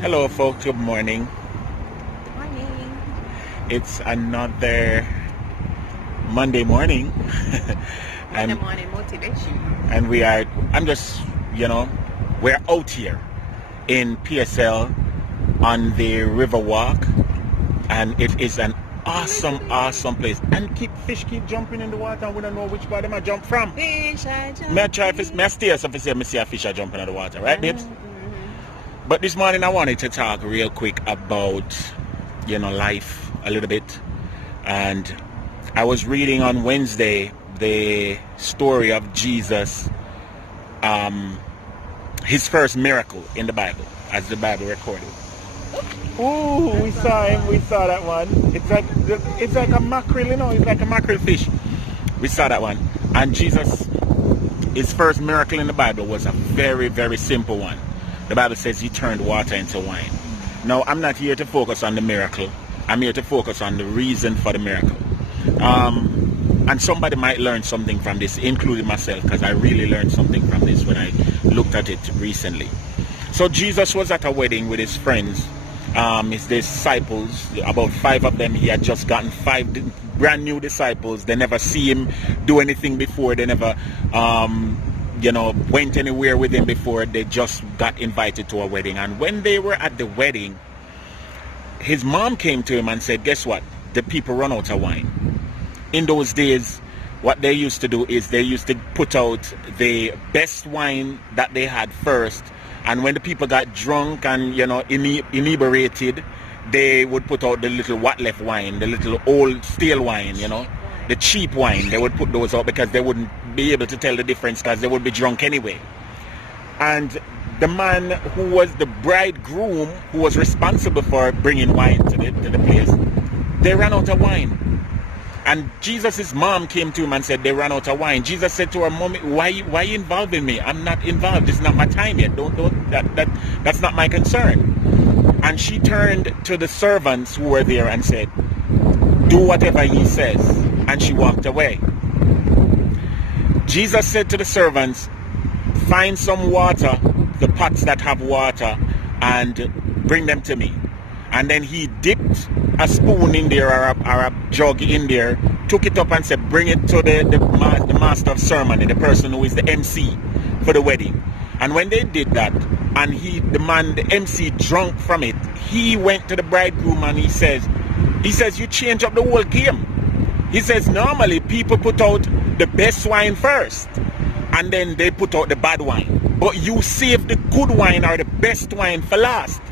Hello folks, good morning. Morning. It's another Monday morning. Monday and morning motivation. and I'm just, we're out here in PSL on the River Walk, and it is an awesome place. And fish keep jumping in the water, and we don't know which part they might jump from. Fish are May I try jumping. if may I stay so if I see a fish are jumping in the water, right, babes? Mhm. But this morning I wanted to talk real quick about, life a little bit. And I was reading on Wednesday the story of Jesus, his first miracle in the Bible, as the Bible recorded. Ooh, we saw that one. It's like a mackerel, it's like a mackerel fish. We saw that one. And Jesus, his first miracle in the Bible was a very, very simple one. The Bible says he turned water into wine. Now, I'm not here to focus on the miracle. I'm here to focus on the reason for the miracle. And somebody might learn something from this, including myself, because I really learned something from this when I looked at it recently. So Jesus was at a wedding with his friends, his disciples, about 5 of them. He had just gotten 5 brand new disciples. They never see him do anything before. They never went anywhere with him before. They just got invited to a wedding. And when they were at the wedding, his mom came to him and said, guess what? The people run out of wine. In those days, what they used to do is they used to put out the best wine that they had first. And when the people got drunk and, inebriated, they would put out the little what left wine, the little old stale wine, the cheap wine. They would put those out because they wouldn't be able to tell the difference because they would be drunk anyway. And the man who was the bridegroom, who was responsible for bringing wine to the place, they ran out of wine. And Jesus' mom came to him and said they ran out of wine. Jesus said to her, Mommy, why you involving me? I'm not involved. It's not my time yet. That's not my concern. And she turned to the servants who were there and said, do whatever he says. And she walked away. Jesus said to the servants, find some water, the pots that have water, and bring them to me. And then he dipped a spoon in there or a jug in there, took it up and said, bring it to the master of ceremony, the person who is the MC for the wedding. And when they did that, and the MC drunk from it, he went to the bridegroom and he says, you change up the whole game. He says, normally people put out the best wine first, and then they put out the bad wine. But you save the good wine or the best wine for last.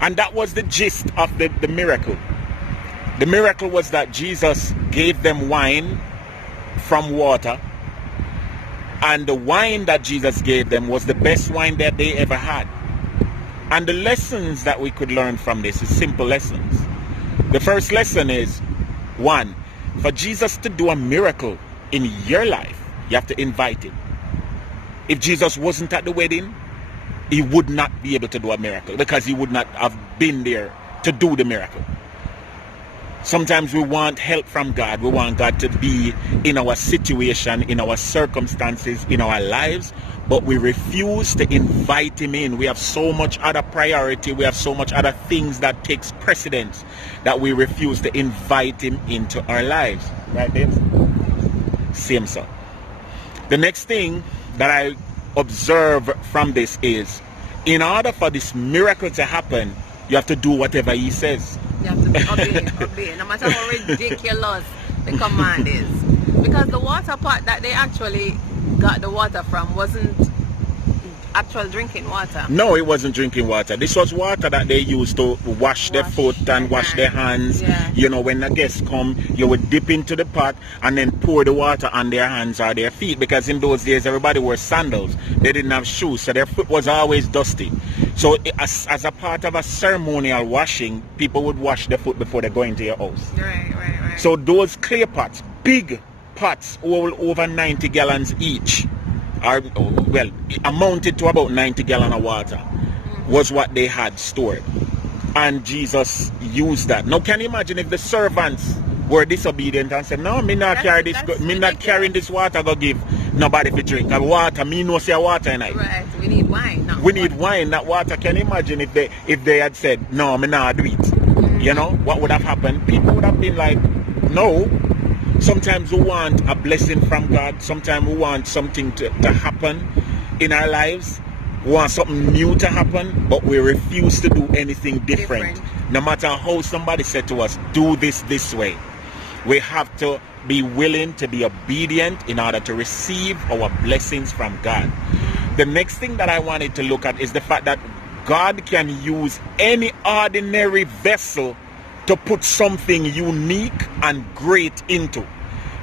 And that was the gist of the miracle. The miracle was that Jesus gave them wine from water. And the wine that Jesus gave them was the best wine that they ever had. And the lessons that we could learn from this is simple lessons. The first lesson is, 1, for Jesus to do a miracle in your life, you have to invite him. If Jesus wasn't at the wedding, he would not be able to do a miracle because he would not have been there to do the miracle. Sometimes we want help from God. We want God to be in our situation, in our circumstances, in our lives, but we refuse to invite him in. We have so much other priority. We have so much other things that takes precedence that we refuse to invite him into our lives. Right, babes? Same so. The next thing that I observe from this is, in order for this miracle to happen, you have to do whatever he says. You have to obey, no matter how ridiculous the command is. Because the water pot that they actually got the water from wasn't actual drinking water. No, it wasn't drinking water. This was water that they used to wash their foot and wash their hands. Yeah. When the guests come, you would dip into the pot and then pour the water on their hands or their feet, because in those days everybody wore sandals. They didn't have shoes, so their foot was always dusty. So as a part of a ceremonial washing, people would wash their foot before they go into your house. Right. So those clay pots, big pots, all over 90 gallons each, amounted to about 90 gallons of water, was what they had stored. And Jesus used that. Now can you imagine if the servants were disobedient and said, no, me not carrying this water go give nobody fi drink. And water, me no say water in it. Right. We need wine. Not We need water. wine, not water. Can you imagine if they had said, no, me nah do it? You know, what would have happened? People would have been like, no. Sometimes we want a blessing from God. Sometimes we want something to happen in our lives. We want something new to happen, but we refuse to do anything different. No matter how somebody said to us, do this way. We have to be willing to be obedient in order to receive our blessings from God. The next thing that I wanted to look at is the fact that God can use any ordinary vessel to put something unique and great into.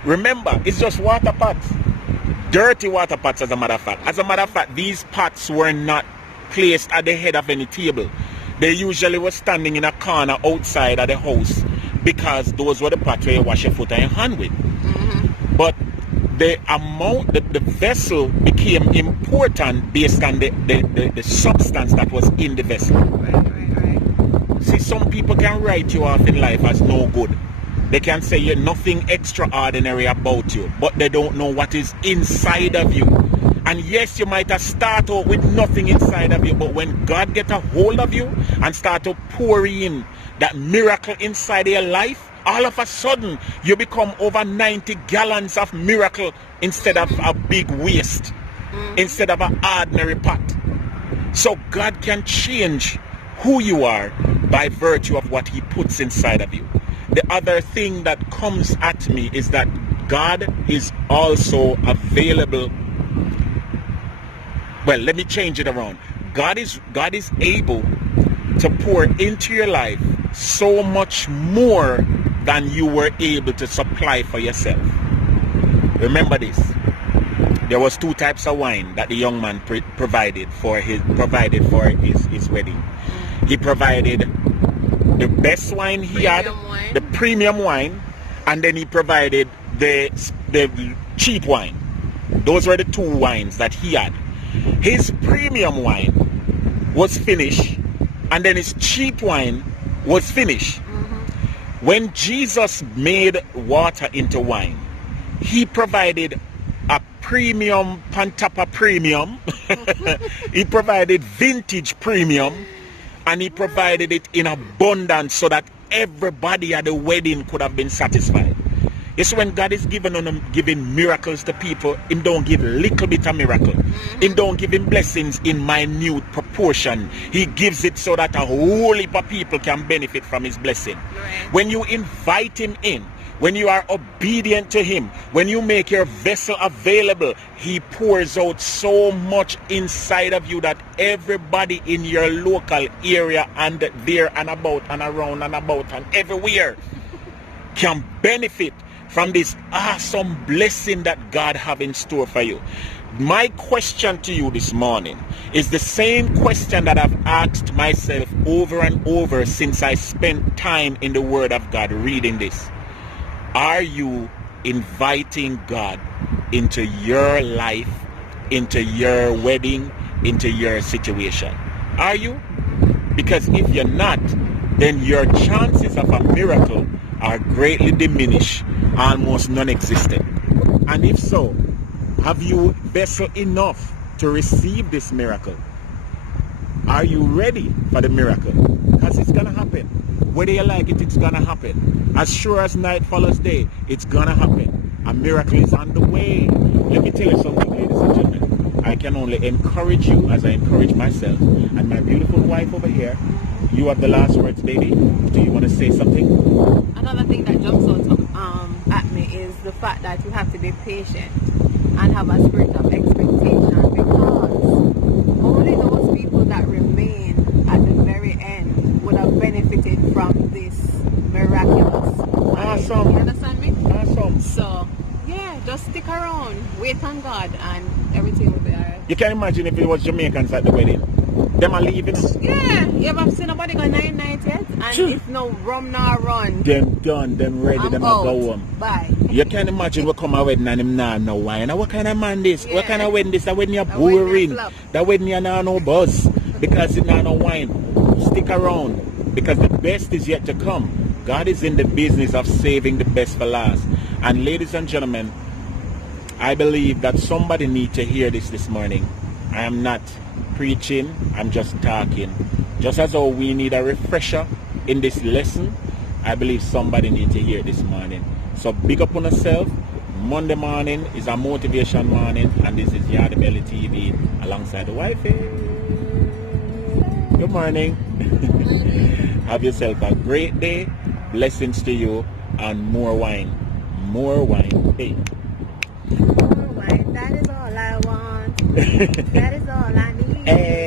Remember, it's just water pots. Dirty water pots, as a matter of fact. As a matter of fact, these pots were not placed at the head of any table. They usually were standing in a corner outside of the house, because those were the pots where you wash your foot and your hand with. But the amount, the vessel became important based on the substance that was in the vessel. Right. See, some people can write you off in life as no good. They can say you're nothing extraordinary about you, but they don't know what is inside of you. And yes, you might have started out with nothing inside of you, but when God get a hold of you and start to pour in that miracle inside of your life, all of a sudden you become over 90 gallons of miracle instead of a big waste, instead of an ordinary pot. So God can change who you are by virtue of what he puts inside of you. The other thing that comes at me is that God is also available. Well, let me change it around. God is able to pour into your life so much more than you were able to supply for yourself. Remember this. There was 2 types of wine that the young man provided for his wedding. He provided the best wine he had, the premium wine, and then he provided the cheap wine. Those were the 2 wines that he had. His premium wine was finished, and then his cheap wine was finished. When Jesus made water into wine, he provided a premium on top of premium. He provided vintage premium, and he provided it in abundance so that everybody at the wedding could have been satisfied. It's when God is giving miracles to people, him don't give little bit of miracle. Him don't give him blessings in minute proportion. He gives it so that a whole heap of people can benefit from his blessing. Right. When you invite him in, when you are obedient to him, when you make your vessel available, he pours out so much inside of you that everybody in your local area and there and about and around and about and everywhere can benefit from this awesome blessing that God have in store for you. My question to you this morning is the same question that I've asked myself over and over since I spent time in the Word of God reading this. Are you inviting God into your life, into your wedding, into your situation? Are you? Because if you're not, then your chances of a miracle are greatly diminished, almost non-existent. And if so, have you vessel enough to receive this miracle? Are you ready for the miracle? Because it's going to happen. Whether you like it, it's going to happen. As sure as night follows day, it's going to happen. A miracle is on the way. Let me tell you something, ladies and gentlemen. I can only encourage you as I encourage myself. And my beautiful wife over here, you have the last words, baby. Do you want to say something? Another thing that jumps out at me is the fact that you have to be patient and have a spirit of expectation, because only those people that remain at the very end would have benefited from this miraculous wine. Awesome. You understand me? Awesome. So, yeah, just stick around, wait on God, and everything will be alright. You can imagine if it was Jamaicans at the wedding. Them are leaving us. Yeah, you ever seen nobody go 9 nights yet? And it's no rum nor run. Them done, them ready, I'm them out. a go home. Bye. You can imagine we come a wedding and him nah no wine. Now what kind of man this? Yeah. What kind of wedding this? That wedding you That wedding boring. a flop. That wedding you nah no buzz. Because it nah no wine. Stick around. Because the best is yet to come. God is in the business of saving the best for last. And ladies and gentlemen, I believe that somebody needs to hear this morning. I am not preaching, I'm just talking. Just as how we need a refresher in this lesson, I believe somebody needs to hear it this morning. So big up on yourself. Monday morning is a motivation morning, and this is Yardie Belly TV alongside the wifey. Good morning. Have yourself a great day. Blessings to you, and more wine. More wine. Hey. More wine, that is all I want. That is all I need. Hey.